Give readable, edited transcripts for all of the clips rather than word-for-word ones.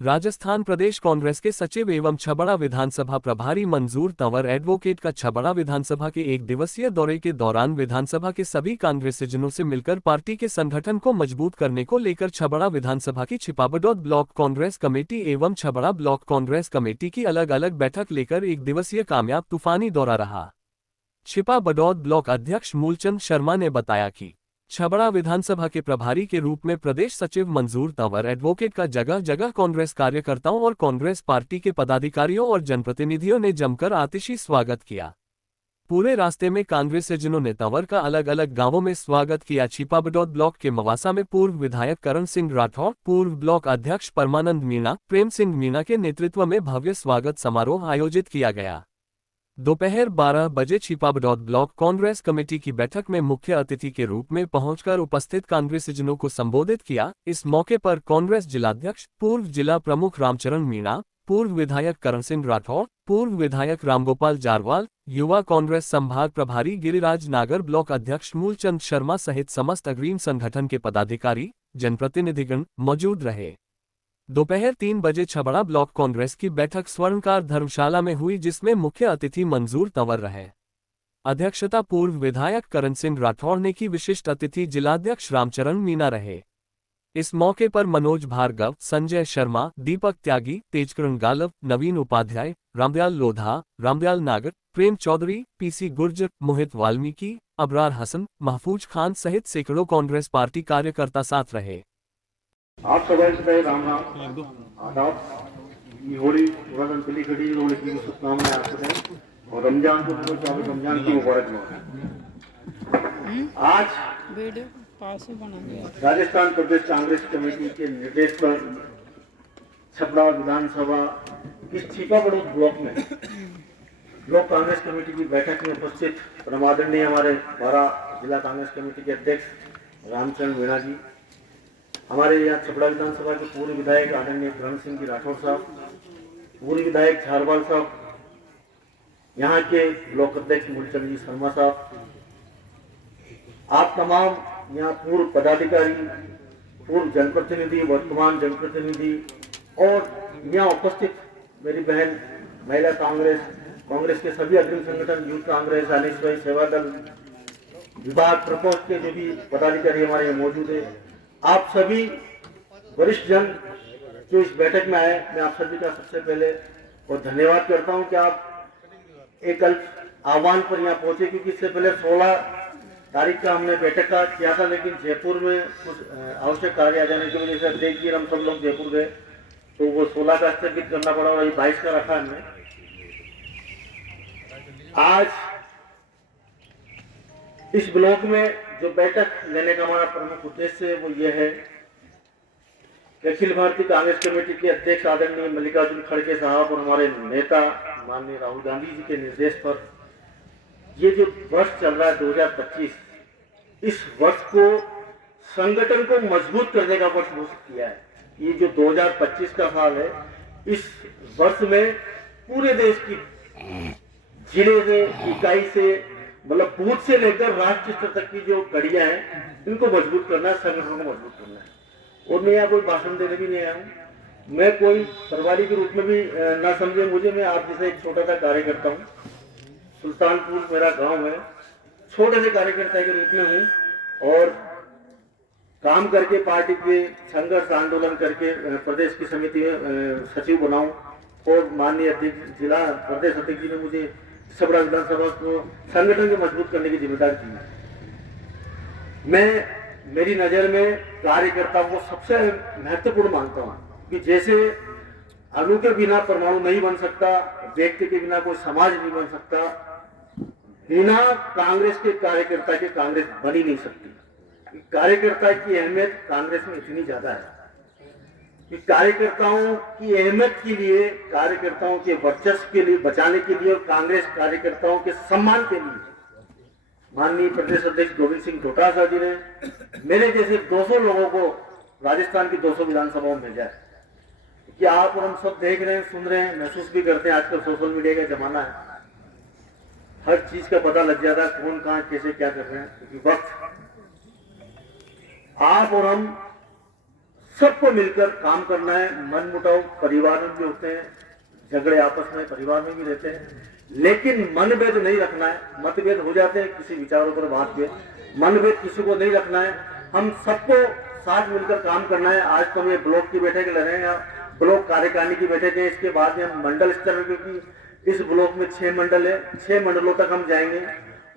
राजस्थान प्रदेश कांग्रेस के सचिव एवं छबड़ा विधानसभा प्रभारी मंजूर तंवर एडवोकेट का छबड़ा विधानसभा के एक दिवसीय दौरे के दौरान विधानसभा के सभी कांग्रेसीजनों से मिलकर पार्टी के संगठन को मजबूत करने को लेकर छबड़ा विधानसभा की छिपाबड़ौद ब्लॉक कांग्रेस कमेटी एवं छबड़ा ब्लॉक कांग्रेस कमेटी की अलग अलग बैठक लेकर एक दिवसीय कामयाब तूफानी दौरा रहा। छिपाबड़ौद ब्लॉक अध्यक्ष मूलचंद शर्मा ने बताया कि छबड़ा विधानसभा के प्रभारी के रूप में प्रदेश सचिव मंजूर तंवर एडवोकेट का जगह जगह कांग्रेस कार्यकर्ताओं और कांग्रेस पार्टी के पदाधिकारियों और जनप्रतिनिधियों ने जमकर आतिशी स्वागत किया। पूरे रास्ते में कांग्रेसीजनों ने तंवर का अलग अलग गांवों में स्वागत किया। छिपाबड़ौद ब्लॉक के मवासा में पूर्व विधायक करण सिंह राठौर, पूर्व ब्लॉक अध्यक्ष परमानंद मीणा, प्रेम सिंह मीणा के नेतृत्व में भव्य स्वागत समारोह आयोजित किया गया। दोपहर 12 बजे छिपाबड़ौद ब्लॉक कांग्रेस कमेटी की बैठक में मुख्य अतिथि के रूप में पहुंचकर उपस्थित कांग्रेसीजनों को संबोधित किया। इस मौके पर कांग्रेस जिलाध्यक्ष, पूर्व जिला प्रमुख रामचरण मीणा, पूर्व विधायक करण सिंह राठौर, पूर्व विधायक रामगोपाल जारवाल, युवा कांग्रेस संभाग प्रभारी गिरिराज नागर, ब्लॉक अध्यक्ष मूलचंद शर्मा सहित समस्त अग्रणी संगठन के पदाधिकारी, जनप्रतिनिधिगण मौजूद रहे। दोपहर 3 बजे छबड़ा ब्लॉक कांग्रेस की बैठक स्वर्णकार धर्मशाला में हुई, जिसमें मुख्य अतिथि मंजूर तंवर रहे। अध्यक्षता पूर्व विधायक करण सिंह राठौर ने की। विशिष्ट अतिथि जिलाध्यक्ष रामचरण मीणा रहे। इस मौके पर मनोज भार्गव, संजय शर्मा, दीपक त्यागी, तेजकरण गालव, नवीन उपाध्याय, रामदयाल लोधा, रामदयाल नागर, प्रेम चौधरी, पीसी गुर्जर, मोहित वाल्मीकि, अबरार हसन, महफूज खान सहित सैकड़ों कांग्रेस पार्टी कार्यकर्ता साथ रहे। आप सभी राम राम आदाब। होली पुरातन पिली खड़ी होली की शुभकामनाएं आपको दें और रमजान को रमजान की मुबारकबाद। आज राजस्थान प्रदेश कांग्रेस कमेटी के निर्देश पर छबड़ा विधानसभा की छिपाबड़ौद ब्लॉक में ब्लॉक कांग्रेस कमेटी की बैठक में उपस्थित परमादरणीय हमारे 12 जिला कांग्रेस कमेटी के अध्यक्ष रामचरण मीणा जी, हमारे यहाँ छबड़ा विधानसभा के पूर्व विधायक आदरणीय करण सिंह जी राठौर साहब, पूर्व विधायक झारवाल साहब, यहाँ के ब्लॉक अध्यक्ष मूलचंद जी शर्मा साहब, आप तमाम यहाँ पूर्व पदाधिकारी, पूर्व जनप्रतिनिधि, वर्तमान जनप्रतिनिधि और यहाँ उपस्थित मेरी बहन महिला कांग्रेस, कांग्रेस के सभी अग्रणी संगठन, यूथ कांग्रेस, अनिश भाई, सेवा दल, विभाग प्रकोष्ठ के जो भी पदाधिकारी हमारे यहाँ मौजूद है, आप सभी वरिष्ठ जन जो इस बैठक में आए, मैं आप सभी का सबसे पहले और धन्यवाद करता हूं कि आप एक आह्वान पर यहाँ पहुंचे, क्योंकि इससे पहले 16 तारीख का हमने बैठक का किया था, लेकिन जयपुर में कुछ आवश्यक कार्य आ जाने की वजह से देखिए हम सब लोग जयपुर गए, तो वो 16 का स्थगित करना पड़ा और 22 का रखा हमने। आज इस ब्लॉक में जो बैठक लेने का हमारा प्रमुख उद्देश्य है वो ये है कि अखिल भारतीय कांग्रेस कमेटी के अध्यक्ष आदरणीय मल्लिकार्जुन खड़गे साहब और हमारे नेता माननीय राहुल गांधी जी के निर्देश पर ये जो वर्ष चल रहा है 2025, इस वर्ष को संगठन को मजबूत करने का वर्ष घोषित किया है। ये जो 2025 का साल है, इस वर्ष में पूरे देश की जिले से, इकाई से, मतलब बूथ से लेकर राष्ट्रीय स्तर तक की जो कड़ियां हैं, इनको मजबूत करना है, संगठन को मजबूत करना है। और मैं यहाँ कोई भाषण देने भी नहीं आया हूँ, मैं कोई प्रभारी के रूप में भी ना समझे मुझे, मैं आप जैसे एक छोटा सा कार्यकर्ता हूँ, सुल्तानपुर मेरा गांव है, छोटे से कार्यकर्ता के रूप में हूँ और काम करके पार्टी के संघर्ष आंदोलन करके प्रदेश की समिति में सचिव बनाऊं और माननीय अध्यक्ष जिला प्रदेश अध्यक्ष जी ने मुझे छबड़ा विधानसभा को संगठन को मजबूत करने की जिम्मेदारी दी। मैं मेरी नजर में कार्यकर्ता को सबसे महत्वपूर्ण मानता हूँ कि जैसे अणु के बिना परमाणु नहीं बन सकता, व्यक्ति के बिना कोई समाज नहीं बन सकता, बिना कांग्रेस के कार्यकर्ता के कांग्रेस बन ही नहीं सकती। कार्यकर्ता की अहमियत कांग्रेस में इतनी ज्यादा है कि कार्यकर्ताओं की अहमियत के लिए, कार्यकर्ताओं के वर्चस्व के लिए, बचाने के लिए और कांग्रेस कार्यकर्ताओं के सम्मान के लिए माननीय प्रदेश अध्यक्ष गोविंद सिंह डोटासरा जी ने मेरे जैसे 200 लोगों को राजस्थान की 200 विधानसभाओं में भेजा है। कि आप और हम सब देख रहे हैं, सुन रहे हैं, महसूस भी करते हैं, आजकल सोशल मीडिया का जमाना है, हर चीज का पता लग जाता है, कौन कहां कैसे क्या कर रहे हैं, क्योंकि वक्त आप और हम सबको मिलकर काम करना है। मनमुटाव परिवार में भी होते हैं, झगड़े आपस में परिवार में भी रहते हैं, लेकिन मनभेद नहीं रखना है। मतभेद हो जाते हैं किसी विचारों पर, बात पे मनभेद किसी को नहीं रखना है। हम सबको साथ मिलकर काम करना है। आज तो हम ये ब्लॉक की बैठक ले रहे हैं, ब्लॉक कार्यकारिणी की बैठक है, इसके बाद में हम मंडल स्तर में, क्योंकि इस ब्लॉक में 6 मंडल है, 6 मंडलों तक हम जाएंगे।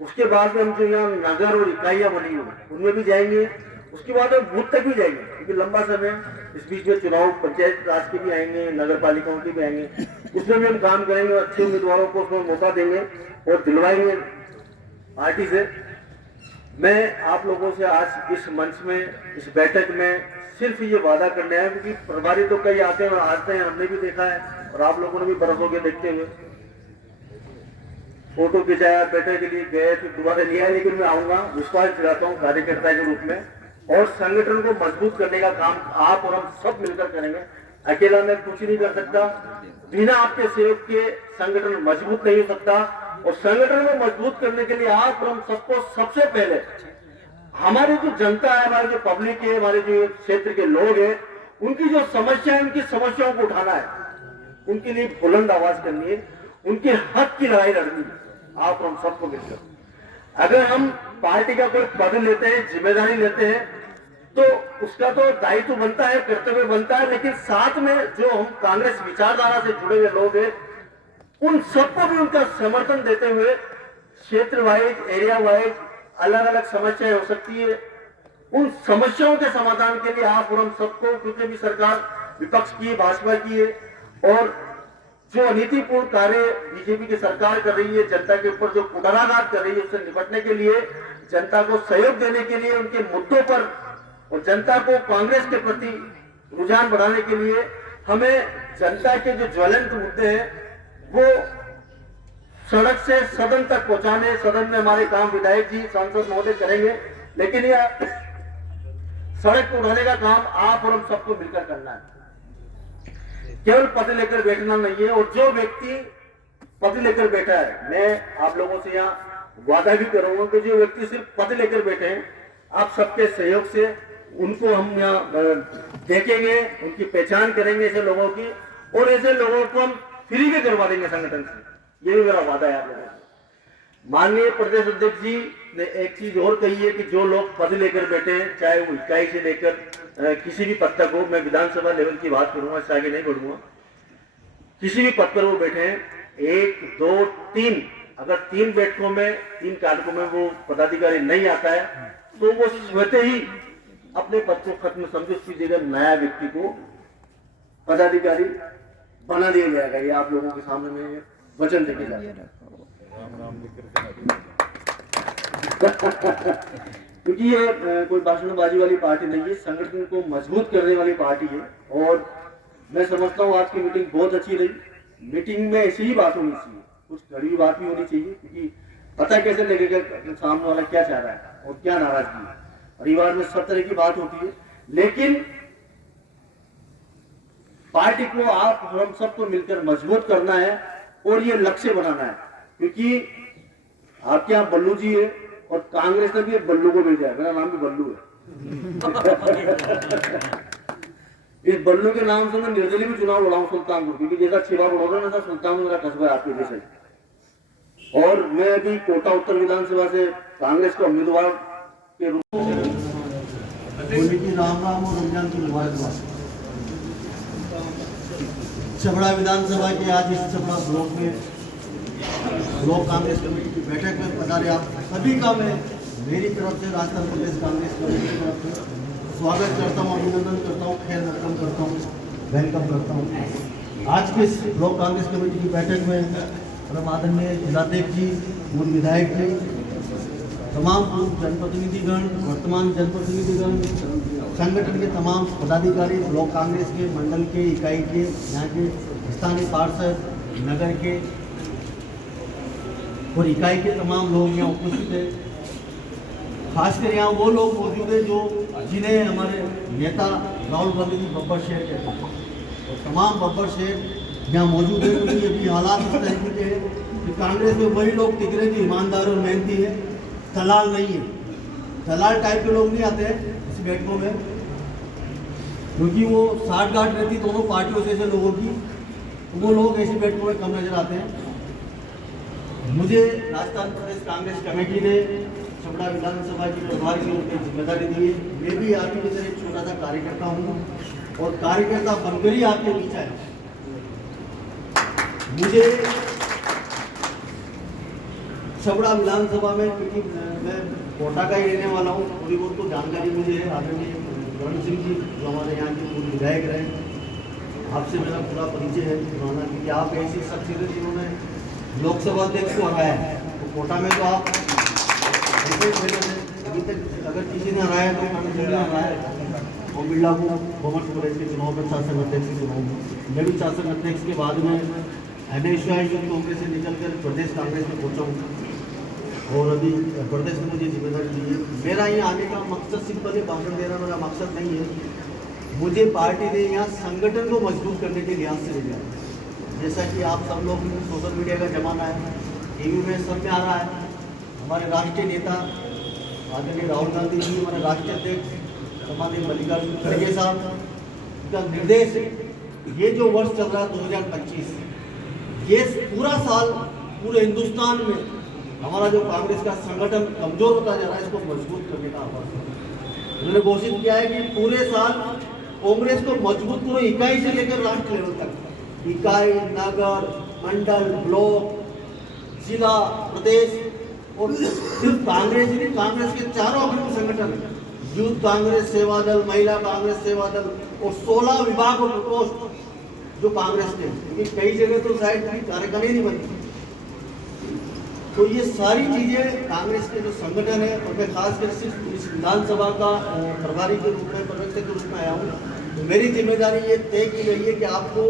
उसके बाद में हम जो यहाँ नगर और इकाइयां बनी हुई उनमें भी जाएंगे। उसके बाद हम बूथ तक भी जाएंगे, क्योंकि लंबा समय, इस बीच में चुनाव पंचायत राज के भी आएंगे, नगर पालिकाओं के भी आएंगे, उसमें भी हम काम करेंगे। अच्छे उम्मीदवारों को उसमें मौका देंगे और दिलवाएंगे पार्टी से। मैं आप लोगों से आज इस मंच में, इस बैठक में सिर्फ ये वादा करने आया, क्योंकि प्रभारी तो कई आते हैं, हमने भी देखा है और आप लोगों ने भी बरसों के देखते हुए फोटो खिंचाया, बैठक के लिए गए, फिर दोबारा लिया। लेकिन मैं आऊंगा, विश्वास दिलाता हूँ कार्यकर्ता के रूप में, और संगठन को मजबूत करने का काम आप और हम सब मिलकर करेंगे। अकेला मैं कुछ नहीं कर सकता, बिना आपके सहयोग के संगठन मजबूत नहीं हो सकता। और संगठन को मजबूत करने के लिए आप और हम सबको सबसे पहले हमारी जो जनता है, हमारी जो पब्लिक है, हमारे जो क्षेत्र के लोग हैं, उनकी जो समस्या है, उनकी समस्याओं को उठाना है, उनके लिए बुलंद आवाज करनी है, उनके हक की लड़ाई लड़नी है, आप और हम सबको मिलकर। अगर हम पार्टी का कोई पद लेते हैं, जिम्मेदारी लेते हैं, तो उसका तो दायित्व बनता है, कर्तव्य बनता है, लेकिन साथ में जो हम कांग्रेस विचारधारा से जुड़े हुए लोग हैं, उन सबको भी उनका समर्थन देते हुए क्षेत्र वाइज, एरिया वाइज अलग अलग समस्याएं हो सकती है, उन समस्याओं के समाधान के लिए आप और हम सबको, क्योंकि भी सरकार विपक्ष की है, भाजपा की है, और जो अनीतिपूर्ण कार्य बीजेपी की सरकार कर रही है, जनता के ऊपर जो कुठाराघात कर रही है, उससे निपटने के लिए, जनता को सहयोग देने के लिए, उनके मुद्दों पर और जनता को कांग्रेस के प्रति रुझान बढ़ाने के लिए हमें जनता के जो ज्वलंत मुद्दे हैं वो सड़क से सदन तक पहुंचाने। सदन में हमारे काम विधायक जी, सांसद महोदय करेंगे, लेकिन यह सड़क को उठाने का काम आप और हम सबको मिलकर करना है। केवल पद लेकर बैठना नहीं है। और जो व्यक्ति पद लेकर बैठा है, मैं आप लोगों से यहाँ वादा भी करूंगा कि जो व्यक्ति सिर्फ पद लेकर बैठे हैं, आप सबके सहयोग से उनको हम यहाँ देखेंगे, उनकी पहचान करेंगे ऐसे लोगों की, और ऐसे लोगों को हम फ्री में करवा देंगे संगठन से। ये भी मेरा वादा है आप लोगों से। माननीय प्रदेश अध्यक्ष जी ने एक चीज और कही है कि जो लोग पद लेकर बैठे हैं, चाहे वो इकाई से लेकर किसी भी पद तक हो, मैं विधानसभा लेवल की बात करूंगा, इससे आगे नहीं बढ़ूंगा, किसी भी पद पर वो बैठे हैं, 1, 2, 3, अगर 3 बैठकों में, 3 कार्यक्रमों में वो पदाधिकारी नहीं आता है, तो वो स्वतः ही अपने पद को खत्म समझे, उसकी जगह नया व्यक्ति को पदाधिकारी बना दिया जाएगा। ये आप लोगों के सामने में वचन देके जा रहा क्योंकि ये कोई भाषणबाजी वाली पार्टी नहीं है, संगठन को मजबूत करने वाली पार्टी है। और मैं समझता हूँ आज की मीटिंग बहुत अच्छी रही। मीटिंग में ऐसी ही बात होनी चाहिए, कुछ कड़वी बात भी होनी चाहिए, क्योंकि पता कैसे लगेगा सामने वाला क्या चाह रहा है और क्या नाराजगी है। परिवार में सब तरह की बात होती है, लेकिन पार्टी को आप हम सबको मिलकर मजबूत करना है और ये लक्ष्य बनाना है। क्योंकि आपके यहाँ बल्लू जी है और कांग्रेस ने भी बल्लू को भेजा है, मेरा नाम भी बल्लू है इस बल्लू के नाम से मैं निर्दलीय भी चुनाव लड़ाऊं सुल्तानपुर, क्योंकि जैसा छिवा बड़ौदा में था, सुल्तानपुर मेरा कस्बा है आपके जैसे। और मैं अभी कोटा उत्तर विधानसभा से कांग्रेस के उम्मीदवार के रूप में राम राम और रमजान की मुबारकबाद। छबड़ा विधानसभा के आज इस छबड़ा ब्लॉक में ब्लॉक कांग्रेस कमेटी की बैठक में पधारे आप सभी का मैं मेरी तरफ से, राजस्थान प्रदेश कांग्रेस कमेटी की तरफ से स्वागत करता हूँ, अभिनंदन करता हूँ, खैर मकदम करता हूँ, वेलकम करता हूँ। आज के इस ब्लॉक कांग्रेस कमेटी की बैठक में परम आदरणीय जिलाध्यक्ष जी, पूर्व विधायक जी, तमाम जनप्रतिनिधिगण, वर्तमान जनप्रतिनिधिगण, संगठन के तमाम पदाधिकारी, ब्लॉक कांग्रेस के, मंडल के, इकाई के, यहाँ के स्थानीय पार्षद, नगर के और इकाई के तमाम लोग यहाँ उपस्थित हैं। खासकर यहाँ वो लोग मौजूद हैं जो जिन्हें हमारे नेता राहुल गांधी जी बब्बर शेर कहते हैं, और तमाम बब्बर शेर यहाँ मौजूद है, क्योंकि अभी हालात इस तरीके के हैं कि कांग्रेस में वही लोग टिक रहे जो ईमानदार और मेहनती है, दलाल नहीं है। दलाल टाइप के लोग नहीं आते हैं इस बैठकों में। क्योंकि वो साठ गांठ रहती दोनों पार्टियों से लोगों की, तो वो लोग ऐसे बैठे हुए कम नजर आते हैं। मुझे राजस्थान प्रदेश कांग्रेस कमेटी ने छपड़ा विधानसभा की प्रभारी के रूप में जिम्मेदारी दी है। मैं भी आपकी तरह एक छोटा सा कार्यकर्ता हूँ और कार्यकर्ता बनकर ही आपके बीच आया। मुझे छपड़ा विधानसभा में, क्योंकि मैं कोटा का ही रहने वाला हूँ, थोड़ी बहुत तो जानकारी मुझे है। आदरणीय वरुण सिंह जी जो हमारे यहाँ के पूर्व विधायक रहे, आपसे मेरा पूरा परिचय है पुराना, क्योंकि आप ऐसी शख्सियत है जिन्होंने लोकसभा अध्यक्ष को हराया है। तो कोटा में तो आप अभी तक अगर किसी ने हराया तो कांग्रेस ने हराया। और बिरला को बहुमत कांग्रेस के चुनाव में शासन अध्यक्ष के चुनाव में मैं भी शासन अध्यक्ष के बाद में हमेशा यूथ कांग्रेस से निकलकर प्रदेश कांग्रेस में पहुंचा हूँ और अभी प्रदेश में मुझे जिम्मेदारी दी है। मेरा यहाँ आने का मकसद सिंपल है, भाषण देना मेरा मकसद नहीं है। मुझे पार्टी ने यहाँ संगठन को मजबूत करने के लिहाज से लिया। जैसा कि आप सब लोग, सोशल मीडिया का जमाना है, टीवी में सब में आ रहा है। हमारे राष्ट्रीय नेता आदरणीय राहुल गांधी जी, हमारे राष्ट्रीय अध्यक्ष हमारे मल्लिकार्जुन खड़गे साहब का निर्देश है, ये जो वर्ष चल रहा है 2025, ये पूरा साल पूरे हिंदुस्तान में हमारा जो कांग्रेस का संगठन कमजोर होता जा रहा है, इसको मजबूत करने का आह्वान उन्होंने घोषित किया है कि पूरे साल कांग्रेस को मजबूत करो, इकाई से लेकर राष्ट्र लेवल तक। इकाई, नगर, मंडल, ब्लॉक, जिला, प्रदेश, और सिर्फ कांग्रेस ही नहीं, कांग्रेस के चारों अग्रणी संगठन, यूथ कांग्रेस सेवा दल, महिला कांग्रेस सेवा दल और 16 विभाग और प्रकोष्ठ जो कांग्रेस के, क्योंकि कई जगह तो शायद कार्यक्रम ही नहीं बनती। तो ये सारी चीजें कांग्रेस के जो संगठन है, और मैं खासकर सिर्फ इस विधानसभा का प्रभारी के रूप में, प्रवक्ता के रूप में आया हूँ। तो मेरी जिम्मेदारी ये तय की गई है कि आपको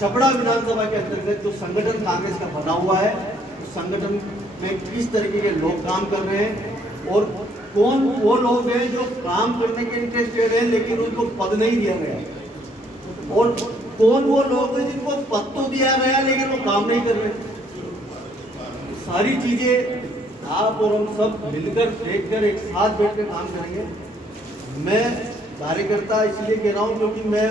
छपड़ा विधानसभा के अंतर्गत जो संगठन कांग्रेस का बना हुआ है, उस संगठन में किस तरीके के लोग काम कर रहे हैं और कौन वो लोग हैं जो काम करने के इंटरेस्टेड हैं लेकिन उनको पद नहीं दिया गया, और कौन वो लोग हैं जिनको पद तो दिया गया लेकिन वो काम नहीं कर रहे। सारी चीजें आप और हम सब मिलकर देखकर एक साथ बैठकर काम करेंगे। मैं कार्यकर्ता इसलिए कह रहा हूँ क्योंकि मैं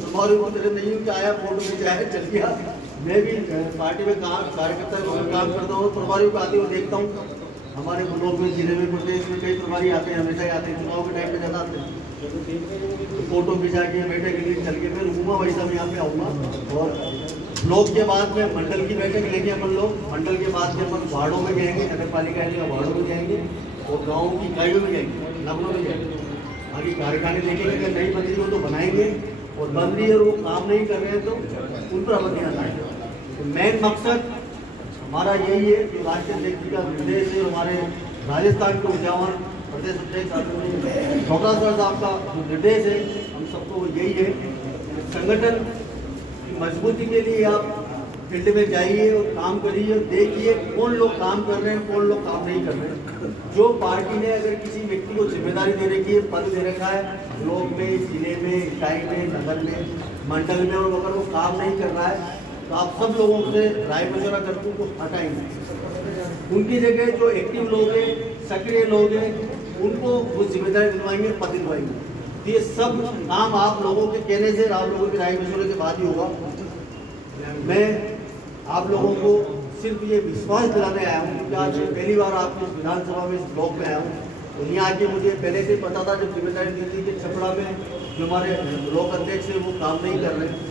प्रभारी तरह नहीं हूँ कि आया फोटो में जाए चल गया। मैं भी पार्टी में कार्यकर्ता काम करता हूँ, प्रभारी को आते हुए देखता हूँ। हमारे ब्लॉक में, जिले में, प्रदेश में कई प्रभारी आते हैं, हमेशा ही आते हैं, चुनाव के टाइम पे ज़्यादा आते हैं। फोटो खिंचा के बैठक के लिए चल के मैं रुकूंगा, वैसा मैं यहाँ पे आऊँगा। और ब्लॉक के बाद में मंडल की बैठक लेंगे अपन लोग, मंडल के बाद में अपन वार्डों में जाएंगे, नगर पालिका एरिया वार्डों में जाएंगे और गाँव की इकाइयों में जाएंगे, नगरों में जाएंगे। आगे कार्यकारिणी देखेंगे, अगर नहीं बन रही हो तो बनाएंगे, और बन रही है और वो काम नहीं कर रहे हैं तो उन पर अवधियाँ लाएंगे। तो मेन मकसद हमारा यही है कि राष्ट्रीय अध्यक्ष का निर्देश है, हमारे राजस्थान के उजावर प्रदेश अध्यक्ष डॉक्टर साहब का जो निर्देश है, हम सबको यही है। संगठन की मजबूती के लिए आप फील्ड में जाइए और काम करिए, देखिए कौन लोग काम कर रहे हैं, कौन लोग काम नहीं कर रहे हैं। जो पार्टी ने अगर किसी व्यक्ति को जिम्मेदारी दे रखी है, पद दे रखा है ब्लॉक में, जिले में, इकाई में, नगर में, मंडल में, और अगर वो काम नहीं कर रहा है तो आप सब लोगों से राय मशवरा करके उनको हटाएंगे। उनकी जगह जो एक्टिव लोग हैं, सक्रिय लोग हैं, उनको वो जिम्मेदारी दिलवाएंगे, पद दिलवाएंगे। ये सब काम आप लोगों के कहने से, आप लोगों की राय मशवरे के बाद ही होगा। मैं आप लोगों को सिर्फ ये विश्वास दिलाने आया हूँ कि आज पहली बार आपकी विधानसभा में, इस ब्लॉक में आया हूँ। तो यहाँ आके मुझे पहले से पता था, जब जिम्मेदारी दी थी कि छपड़ा में जो हमारे ब्लॉक अध्यक्ष है वो काम नहीं कर रहे,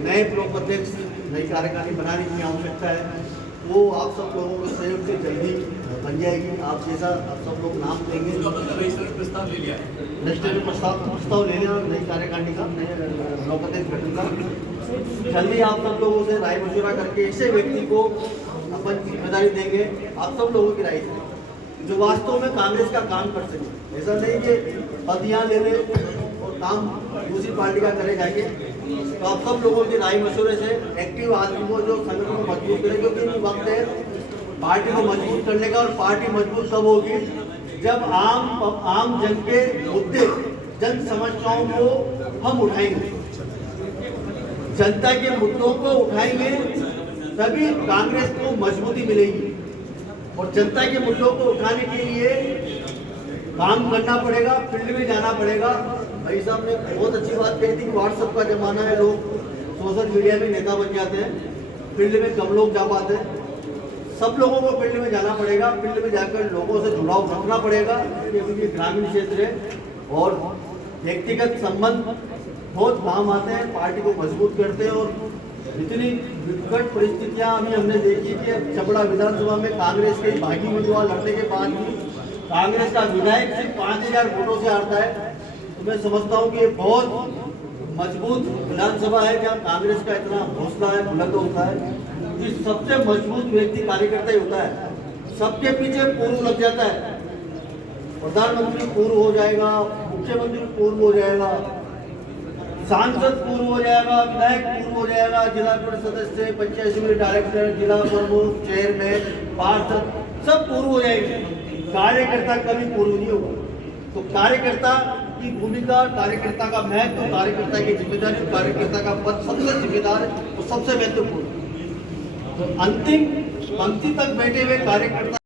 नए ब्लॉक अध्यक्ष, नई कार्यकारिणी बनाने की आवश्यकता है। वो आप सब लोगों के सहयोग से जल्दी बन जाएगी। आप जैसा आप सब लोग नाम देंगे, प्रस्ताव ले लिया, रजिस्टर प्रस्ताव ले लिया नई कार्यकारिणी का, नए ब्लॉक अध्यक्ष गठन का। जल्दी आप सब लोगों से राय मशवरा करके ऐसे व्यक्ति को अपन जिम्मेदारी देंगे, आप सब लोगों की राय से, जो वास्तव में कांग्रेस का काम कर सके। ऐसा नहीं कि पद ले ले और काम दूसरी पार्टी का करे जाएंगे। तो आप सब लोगों की राय मशवरे से एक्टिव आदमी को जो संगठन को मजबूत करेंगे, क्योंकि वक्त है पार्टी को मजबूत करने का। और पार्टी मजबूत तब होगी जब आम जन के मुद्दे, जन समस्याओं को हम उठाएंगे, जनता के मुद्दों को उठाएंगे, तभी कांग्रेस को मजबूती मिलेगी। और जनता के मुद्दों को उठाने के लिए काम करना पड़ेगा, फील्ड में जाना पड़ेगा। भाई साहब ने बहुत अच्छी बात कही थी कि व्हाट्सएप का जमाना है, लोग सोशल मीडिया में नेता बन जाते हैं, फील्ड में कम लोग जा पाते हैं। सब लोगों को फील्ड में जाना पड़ेगा, फील्ड में जाकर लोगों से जुड़ाव रखना पड़ेगा, क्योंकि ये ग्रामीण क्षेत्र है और व्यक्तिगत संबंध बहुत काम आते हैं, पार्टी को मजबूत करते हैं। और इतनी विकट परिस्थितियां अभी हमने देखी कि छपड़ा विधानसभा में कांग्रेस के भागी उम्मीदवार लड़ने के बाद भी कांग्रेस का विधायक सिर्फ 5000 वोटों से हारता है। तो मैं समझता हूँ कि ये बहुत मजबूत विधानसभा है जहाँ कांग्रेस का इतना हौसला है, बुलंद होता है कि सबसे मजबूत व्यक्ति कार्यकर्ता ही होता है। सबके पीछे पूर्व लग जाता है, प्रधानमंत्री पूर्व हो जाएगा, मुख्यमंत्री पूर्व हो जाएगा, सांसद पूर्व हो जाएगा, विधायक पूर्व हो जाएगा, जिला परिषद सदस्य, पंचायत समिति डायरेक्टर, जिला प्रमुख, चेयरमैन, पार्षद सब पूर्व हो जाएंगे। कार्यकर्ता कभी पूर्व नहीं होगा। तो कार्यकर्ता की भूमिका, कार्यकर्ता का महत्व, कार्यकर्ता की जिम्मेदारी, कार्यकर्ता का पद सबसे जिम्मेदार और सबसे महत्वपूर्ण। तो अंतिम पंक्ति तक बैठे हुए कार्यकर्ता